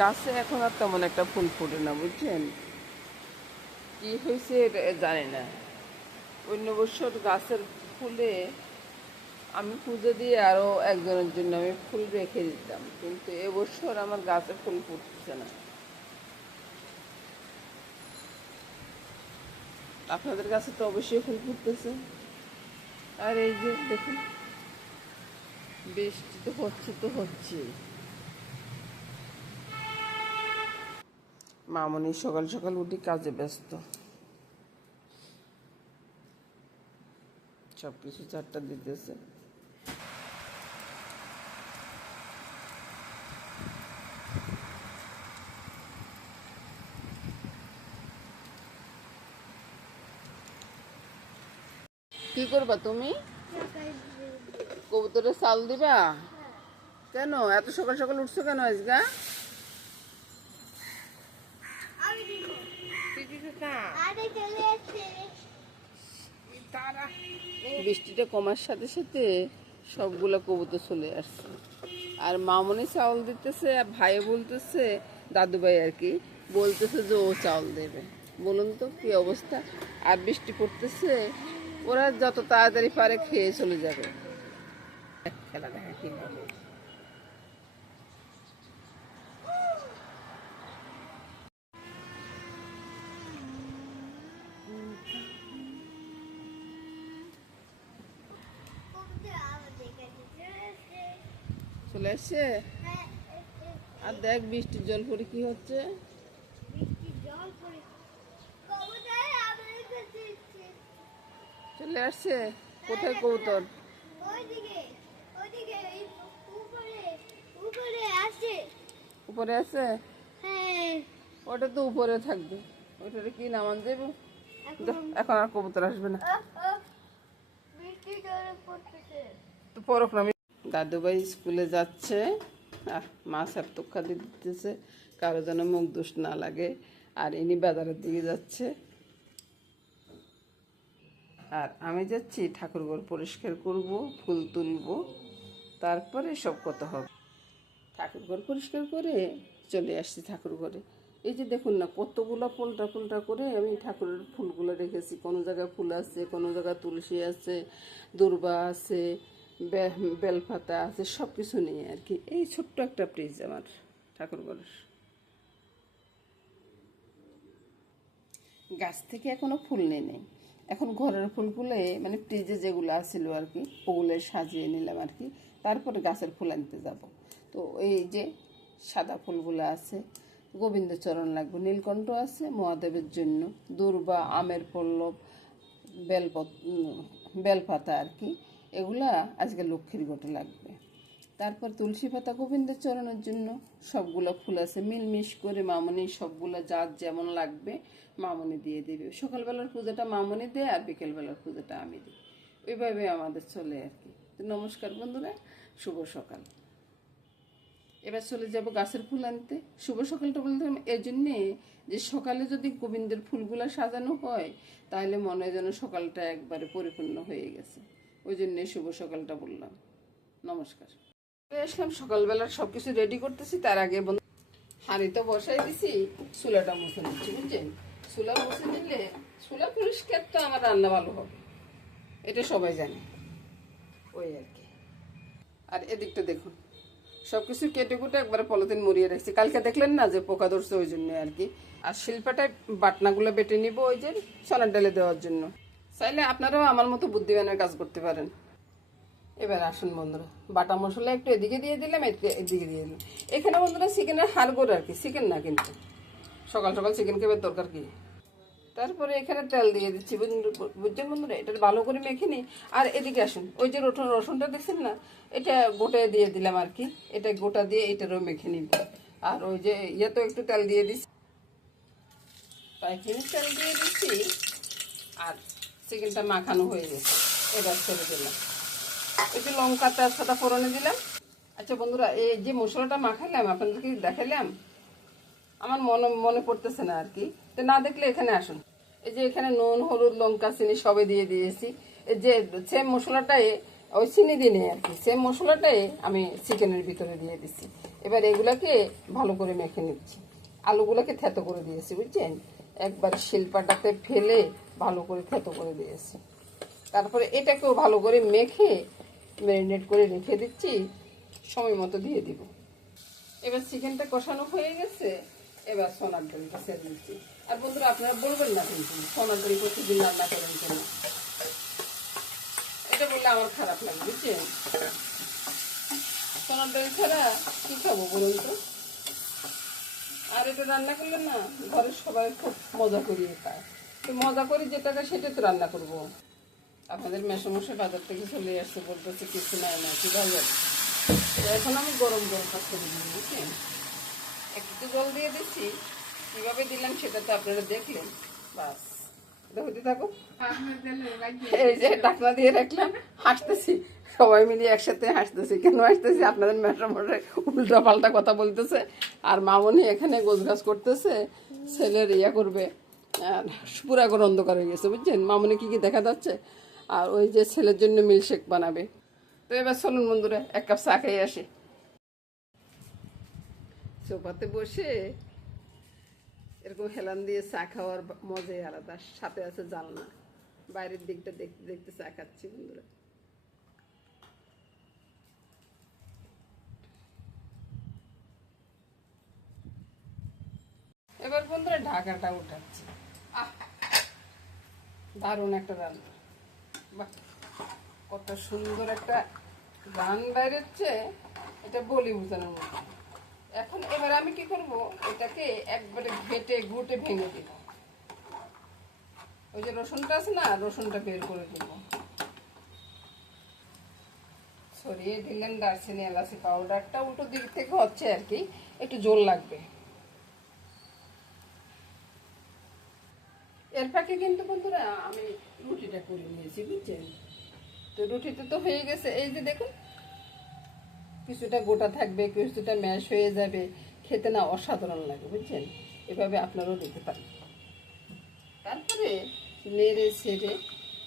গাছে এখন আর তেমন একটা ফুল ফুটে না, বুঝছেন? কি হয়েছে জানি না। অন্য বছর গাছের ফুলে আমি পুজো দিয়ে আরও একজনের জন্য আমি ফুল রেখে দিতাম, কিন্তু এবছর আমার গাছে ফুল ফুটছে না। আপনাদের কাছে তো অবশ্যই ফুল ফুটতেছে। আর এই যে দেখুন, বৃষ্টি তো হচ্ছে তো হচ্ছে মামনি সকাল সকাল উঠি কাজে ব্যস্ত। সব কিছু চারটা দিতেছে। কি করবা তুমি? কবুতরের চাল দিবা? কেন? এত সকাল সকাল উঠছো কেন আজগা বৃষ্টিটা কমার সাথে সাথে সবগুলো কবুতর চলে আসছে। আর মামনি চাউল দিতেছে, আর ভাই বলতেছে দাদু ভাই আর কি, বলতেছে যে ও চাউল দেবে। বলুন তো কি অবস্থা? আর বৃষ্টি পড়তেছে, ওরা যত তাড়াতাড়ি পারে খেয়ে চলে যাবে। খেলা দেখা কীভাবে চলে আসছে আর দেখ বৃষ্টির জল পরে কি হচ্ছে? চলে আসছে? কোথায় কৌতর উপরে আছে ওটা তো উপরে থাকবে। ওইটারে কি নামান দেবো? এখন আর কবুতর আসবে না। তো পরক না দাদু ভাই স্কুলে যাচ্ছে। আহ, মা দিয়ে দিতেছে কারও যেন মুখ দোষ না লাগে। আর ইনি বাজারের দিকে যাচ্ছে। আর আমি যাচ্ছি ঠাকুরঘর পরিষ্কার করব ফুল তুলব তারপরে সব কথা হবে। ঠাকুরঘর পরিষ্কার করে চলে আসছি ঠাকুরঘরে। এই যে দেখুন না কতগুলো পোল্টা পোল্টা করে আমি ঠাকুরের ফুলগুলো রেখেছি। কোনো জায়গায় ফুল আছে কোনো জায়গায় তুলসী আছে দুর্বা আছে বেলপাতা আছে সব কিছু নিয়ে আর কি এই ছোট্ট একটা ফ্রিজ আমার, ঠাকুরঘরের। গাছ থেকে এখনও ফুল নেই নেই। এখন ঘরের ফুলগুলো মানে ফ্রিজে যেগুলো আসছিল আর কি ওগুলো সাজিয়ে নিলাম আর কি তারপরে গাছের ফুল আনতে যাব। তো এই যে সাদা ফুলগুলো আছে, গোবিন্দচরণ লাগবে, নীলকণ্ঠ আছে মহাদেবের জন্য, দুর্বা, আমের পল্লব, বেলপত বেলপাতা আর কি এগুলা আজকে লক্ষ্মীর গোটে লাগবে। তারপর তুলসী পাতা গোবিন্দের চরণের জন্য সবগুলো ফুল আছে, মিলমিশ করে মামনি সবগুলো যার যেমন লাগবে মামনি দিয়ে দেবে। সকালবেলার পুজোটা মামনি দেয় আর বিকেলবেলার পুজোটা আমি দিই। ওইভাবে আমাদের চলে আর কি। নমস্কার বন্ধুরা, শুভ সকাল। এবার চলে যাব গাছের ফুল আনতে। শুভ সকালটা বলতে এই জন্যে যে সকালে যদি গোবিন্দের ফুলগুলো সাজানো হয়, তাহলে মনে হয় যেন সকালটা একবারে পরিপূর্ণ হয়ে গেছে। ওই জন্যে শুভ সকালটা বললাম। নমস্কার। আসলাম সকালবেলা সব কিছু রেডি করতেছি তার আগে বন্ধু হাঁড়ি তো বসাই দিছি চুলাটা মুছে নিচ্ছি বুঝছেন? চুলা মুছে নিলে চুলা পরিষ্কার তো আমার রান্না ভালো হবে। এটা সবাই জানে। ওই আর কি। আর এদিকটা দেখুন সব কিছু কেটে কুটে একবারে পলিথিন মরিয়ে রাখছি। কালকে দেখলেন না যে পোকা ধরছে ওই জন্য আর কি। আর শিল্পাটায় বাটনাগুলো বেটে নিব ওই যে সোনার ডালে দেওয়ার জন্য। চাইলে আপনারাও আমার মতো বুদ্ধিমানের কাজ করতে পারেন। এবার আসুন বন্ধুরা, বাটা মশলা একটু এদিকে দিয়ে দিলাম, এদিকে দিয়ে দিলাম। এখানে বন্ধুরা চিকেনের হাড়গোড় আর কি, চিকেন না কিন্তু। সকাল সকাল চিকেন খেবার দরকার কি? তারপরে এখানে তেল দিয়ে দিচ্ছি বুঝছেন বন্ধুরা? এটা ভালো করে মেখে নিই। আর এদিকে আসুন, ওই যে রসুন, রসুনটা দেখছেন না? এটা গোটা দিয়ে দিলাম আর কি, এটা গোটা দিয়ে এটারও মেখে নিব। আর ওই যে ইয়ে তো একটু তেল দিয়ে দিচ্ছি। পাইকিনি তেল দিয়ে দিচ্ছি। আর চিকেনটা মাখানো হয়ে গেছে। এবার ছেড়ে দিলাম। একটু লঙ্কা তেজপাতা ফোড়নে দিলাম। আচ্ছা বন্ধুরা, এই যে মশলাটা মাখাইলাম, আপনাদেরকে দেখাইলাম, আমার মনে মনে পড়তেছে না আর কি। তো না দেখলে এখানে আসুন। এই যে এখানে নুন, হলুদ, লঙ্কা, চিনি সবে দিয়ে দিয়েছি। এই যে সেম মশলাটাই, ওই চিনি দিনে আর কি সেম মশলাটাই আমি চিকেনের ভিতরে দিয়ে দিচ্ছি এবার এগুলাকে ভালো করে মেখে নিচ্ছি। আলুগুলোকে থেতো করে দিয়েছি, বুঝছেন? একবার শিল্পাটাতে ফেলে ভালো করে থেতো করে দিয়েছি। তারপরে এটাকেও ভালো করে মেখে ম্যারিনেট করে রেখে দিচ্ছি। সময় মতো দিয়ে দিব। এবার চিকেনটা কষানো হয়ে গেছে। এবার সোনার দড়িটা ছেড়ে দিচ্ছি আর বন্ধুরা, আপনারা বলবেন না কিন্তু সোনার ডাল প্রতিদিন রান্না করেন কেন। এটা বললে আমার খারাপ লাগে, বুঝছেন? সোনার দড়ি ছাড়া কী খাব বলুন তো? আর এটা রান্না করলে না, ঘরের সবাই খুব মজা করিয়ে খায় তো মজা করি যেটাকে সেটা তো রান্না করব। আপনাদের মেশামশাই বাজার থেকে চলে আসছে, বলতেছে কিছু নাই না কি তো এখন আমি গরম জলটা করে দিই বুঝলেন একটু জল দিয়ে দিচ্ছি। কীভাবে দিলাম সেটা তো আপনারা দেখলেন। বাস। এটা হতে থাকো। এই যে ডাকনা দিয়ে রাখলাম হাসতেছি। সবাই মিলে একসাথে হাসতেছি। কেন হাসতেছি? আপনাদের উল্টা পাল্টা কথা বলতেছে। আর মামনি এখানে গোছগাছ করতেছে ছেলের ইয়া করবে আর পুরা করে অন্ধকার হয়ে গেছে বুঝছেন? মামনি কি কি দেখা যাচ্ছে? আর ওই যে ছেলের জন্য মিল্কশেক বানাবে। তো এবার চলুন বন্ধুরা এক কাপ চা খেয়ে আসি। সোফাতে বসে এরকম হেলান দিয়ে চা খাওয়ার মজাই আলাদা সাথে আছে জানলা বাইরের দিকটা দেখতে দেখতে চা খাচ্ছি বন্ধুরা। এবার বন্ধুরা ঢাকাটা উঠাচ্ছি। দারুণ একটা রান্না। কত সুন্দর একটা গান বাইরেছে এটা বলি বোঝানোর মতো। এখন এবার আমি কি করব? এটাকে একবারে ঘেটে, ঘুটে ভেঙে দিব। ওই যে রসুনটা আছে না, রসুনটা বের করে দিব। ছড়িয়ে দিলেন দারচিনি, এলাচি পাউডারটা উল্টো দিক থেকে হচ্ছে আর কি, একটু জোর লাগবে। এর ফাঁকে কিন্তু বন্ধুরা আমি রুটিটা করে নিয়েছি, বুঝছেন? তো রুটিতে তো হয়ে গেছে। এই যে দেখুন কিছুটা গোটা থাকবে, কিছুটা ম্যাশ হয়ে যাবে। খেতে না অসাধারণ লাগে, বুঝছেন? এভাবে আপনারাও দিতে পারেন। তারপরে নেড়ে ছেড়ে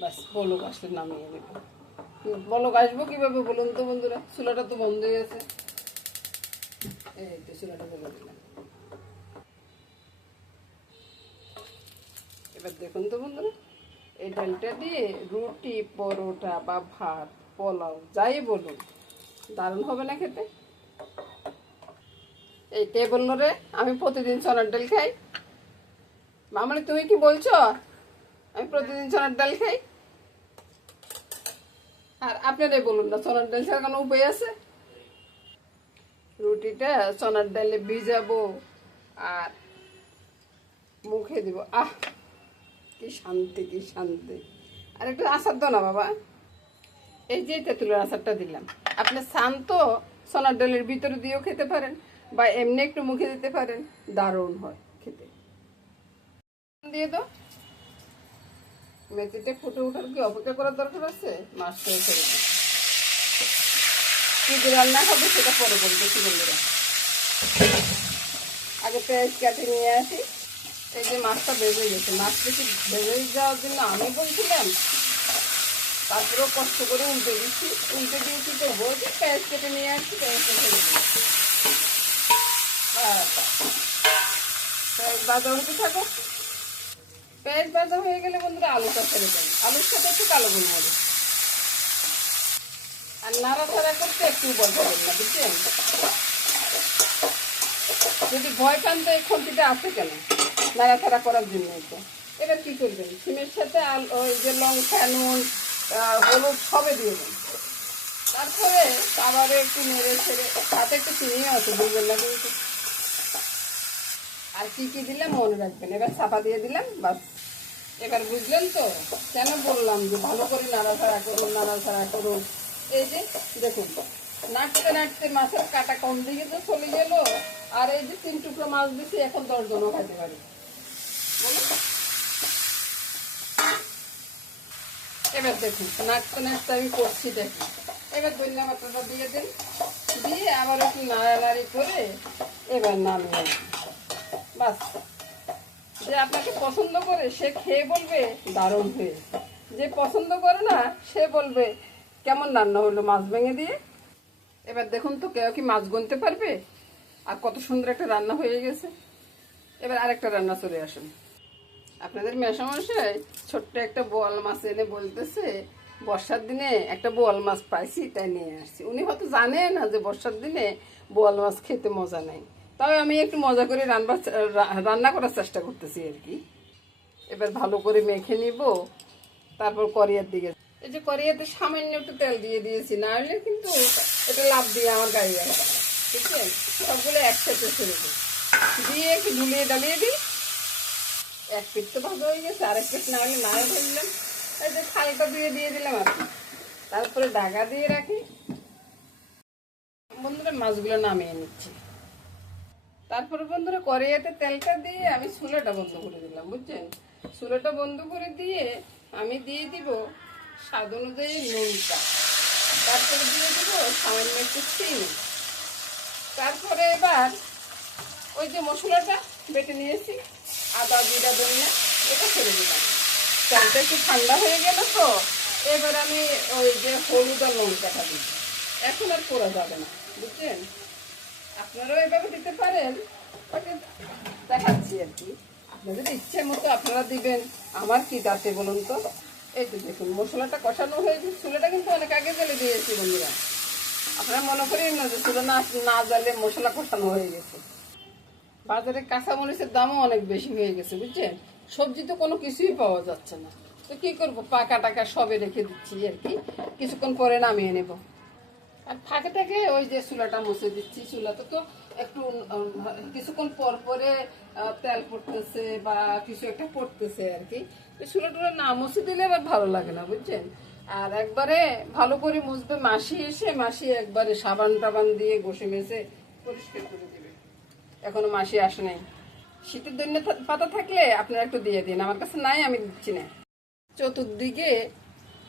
বাস বলক আসলে নামিয়ে নেব। বলক আসব কীভাবে বলুন তো বন্ধুরা? চুলাটা তো বন্ধ হয়ে আছে এই তো চুলাটা বলে দিলাম। এবার দেখুন তো বন্ধুরা, এই ডালটা দিয়ে রুটি, পরোটা বা ভাত, পোলাও, যাই বলুন। দারুণ হবে না খেতে? এই টেবল রে আমি প্রতিদিন চনার ডাল খাই। মামনি, তুমি কি বলছো? আমি প্রতিদিন চনার ডাল খাই? আর আপনারাই বলুন না চনার ডাল ছাড়া কোনো উপায় আছে? রুটিটা চনার ডালে ভিজাবো আর মুখে দিব। আহ, কি শান্তি কি শান্তি। আর একটু আচার দাও না বাবা। এই যে তেঁতুলের আচারটা দিলাম। আপনি শান্ত সোনার ডালের ভিতরে দিয়েও খেতে পারেন বা এমনি একটু মুখে দিতে পারেন, দারুণ হয় খেতে। দিয়ে দাও। মেথিতে ফুটে ওঠার কি অপেক্ষা করার দরকার আছে? মাছটা ছেড়ে দিই কি রান্না হবে সেটা পরে বলতেছি বন্ধুরা আগে পেঁয়াজ কাটে নিয়ে আসি। এই যে মাছটা বেজে গেছে। মাছটা কি বেজে যাওয়ার জন্য আমি বলছিলাম তারপরেও কষ্ট করে উল্টে দিচ্ছি। উল্টে দিয়ে কি করব ওই যে পেঁয়াজ কেটে নিয়ে আসছি। পেঁয়াজটা ছেড়ে দিচ্ছি পেঁয়াজ হতে থাকো পেঁয়াজ হয়ে গেলে বন্ধুরা আলুটা ছেড়ে দেন। আলুর সাথে একটু কালো গোলমরিচ। আর নাড়া নাড়াচাড়া করতে একটু বলতে করবেন না বুঝছেন? যদি ভয় পান তো এই খন্তিটা আছে কেন? নাড়া নাড়াচাড়া করার জন্য তো। এবার কি করবেন? সিমের সাথে আল ওই যে লঙ্কা, নুন হলুদ সবে দিয়ে দেন। তারপরে আবার একটু নেড়ে ছেড়ে, তাতে একটু চিনিও আছে বুঝবেন না কিন্তু আর কি কি দিলাম মনে রাখবেন, এবার চাপা দিয়ে দিলাম, বাস। এবার বুঝলেন তো, কেন বললাম যে ভালো করে নাড়াচাড়া করুন নাড়াচাড়া করুন। এই যে, দেখুন, নাড়তে নাড়তে মাছের কাটা কম দিকে তো চলে গেল, আর এই যে তিন টুকরো মাছ দিছি, এখন দশজনও খাইতে পারি। বলো? এবার দেখুন নাড়তে নাড়তে আমি করছি দেখুন। এবার ধনিয়া পাতাটা দিয়ে দিন। দিয়ে আবার একটু নাড়ানাড়ি করে এবার নামিয়ে। বাস। যে আপনাকে পছন্দ করে, সে খেয়ে বলবে, দারুণ হয়েছে। যে পছন্দ করে না, সে বলবে, কেমন রান্না হলো মাছ ভেঙে দিয়ে? এবার দেখুন তো, কেউ কি মাছ গুনতে পারবে? আর কত সুন্দর একটা রান্না হয়ে গেছে। এবার আরেকটা রান্না চলে আসুন। আপনাদের মেশামশাই, ছোট্ট একটা বোয়াল মাছ এনে বলতেছে, বর্ষার দিনে একটা বোয়াল মাছ পাইছি, তাই নিয়ে আসছি। উনি হয়তো জানে না যে বর্ষার দিনে বোয়াল মাছ খেতে মজা নাই। তবে আমি একটু মজা করে রান্নার রান্না করার চেষ্টা করতেছি আর কি। এবার ভালো করে মেখে নিব, তারপর করিয়ার দিকে এই যে করিয়াতে সামান্য একটু তেল দিয়ে দিয়েছি, না হলে কিন্তু এটা লাভ দিয়ে আমার গাড়ি আসবে ঠিক আছে? সবগুলো একসাথে ছেড়ে দিই। দিয়ে একটু ঢুলিয়ে ডালিয়ে দিই। এক পিঠ তো ভাজা হয়ে গেছে, আরেক পিঠ না হলে নাও ধরলাম এই যে খালটা দিয়ে দিয়ে দিলাম আর তারপরে ঢাকা দিয়ে রাখি। বন্ধুরা, মাছগুলো নামিয়ে নিচ্ছি। তারপরে বন্ধুরা কড়াইয়াতে তেলটা দিয়ে আমি চুলাটা বন্ধ করে দিলাম, বুঝছেন? চুলাটা বন্ধ করে দিয়ে আমি দিয়ে দিব স্বাদ অনুযায়ী নুনটা। তারপরে দিয়ে দিব সামান্য একটু চিনি। তারপরে এবার ওই যে মশলাটা বেটে নিয়েছি। আদা জিরা ধনিয়া এটা ছেড়ে দিলাম। চালটা একটু ঠান্ডা হয়ে গেল তো। এবার আমি ওই যে হলুদ আর লঙ্কাটা দিই এখন আর করা যাবে না বুঝছেন? আপনারাও এভাবে দিতে পারেন ওকে দেখাচ্ছি আর কি। আপনাদের ইচ্ছে মতো আপনারা দিবেন। আমার কি দাঁতে বলুন তো? এই তো দেখুন মশলাটা কষানো হয়েছে চুলাটা কিন্তু অনেক আগে জ্বেলে দিয়েছি বন্ধুরা। আপনারা মনে করেন না যে চুলা না না জ্বালে মশলা কষানো হয়ে গেছে। বাজারে কাঁচামরিচের দামও অনেক বেশি হয়ে গেছে, বুঝছেন? সবজি তো কোনো কিছুই পাওয়া যাচ্ছে না। তো কি করব? পাকা টাকা সবে রেখে দিচ্ছি আর কি। কিছুক্ষণ পরে নামিয়ে নেব। আর ফাঁকে থেকে ওই যে চুলাটা মুছে দিচ্ছি। চুলাতে তো একটু কিছুক্ষণ পর পরে তেল পড়তেছে বা কিছু একটা পড়তেছে আর কি। তো চুলাটা না মুছে দিলে আবার ভালো লাগে না, বুঝছেন? আর একবারে ভালো করে মুছবে মাসি এসে, মাসি একবারে সাবান টাবান দিয়ে ঘষে মেসে পরিষ্কার করে এখনও মাসি আসে নাই। শীতের দিনে থা- পাতা থাকলে আপনারা একটু দিয়ে দিন, আমার কাছে নাই, আমি দিচ্ছি না। চতুর্দিকে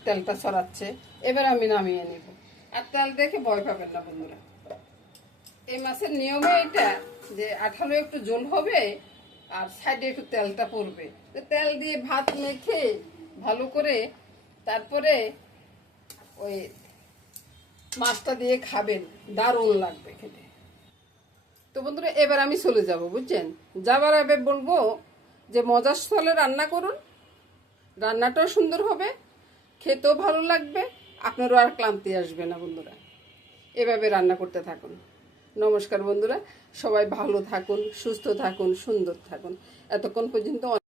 তেলটা ছড়াচ্ছে, এবার আমি নামিয়ে নেব। আর তেল দেখে ভয় পাবেন না বন্ধুরা। এই মাছের নিয়মে এটা যে আঠালো একটু জল হবে আর সাইডে একটু তেলটা পড়বে। তেল দিয়ে ভাত মেখে ভালো করে তারপরে ওই মাছটা দিয়ে খাবেন, দারুণ লাগবে খেতে। তো বন্ধুরা, এবার আমি চলে যাব, বুঝছেন? যাবার আগে বলব যে মজার স্থলে রান্না করুন। রান্নাটাও সুন্দর হবে, খেতেও ভালো লাগবে, আপনারও আর ক্লান্তি আসবে না, বন্ধুরা। এভাবে রান্না করতে থাকুন। নমস্কার, বন্ধুরা। সবাই ভালো থাকুন, সুস্থ থাকুন, সুন্দর থাকুন। এতক্ষণ পর্যন্ত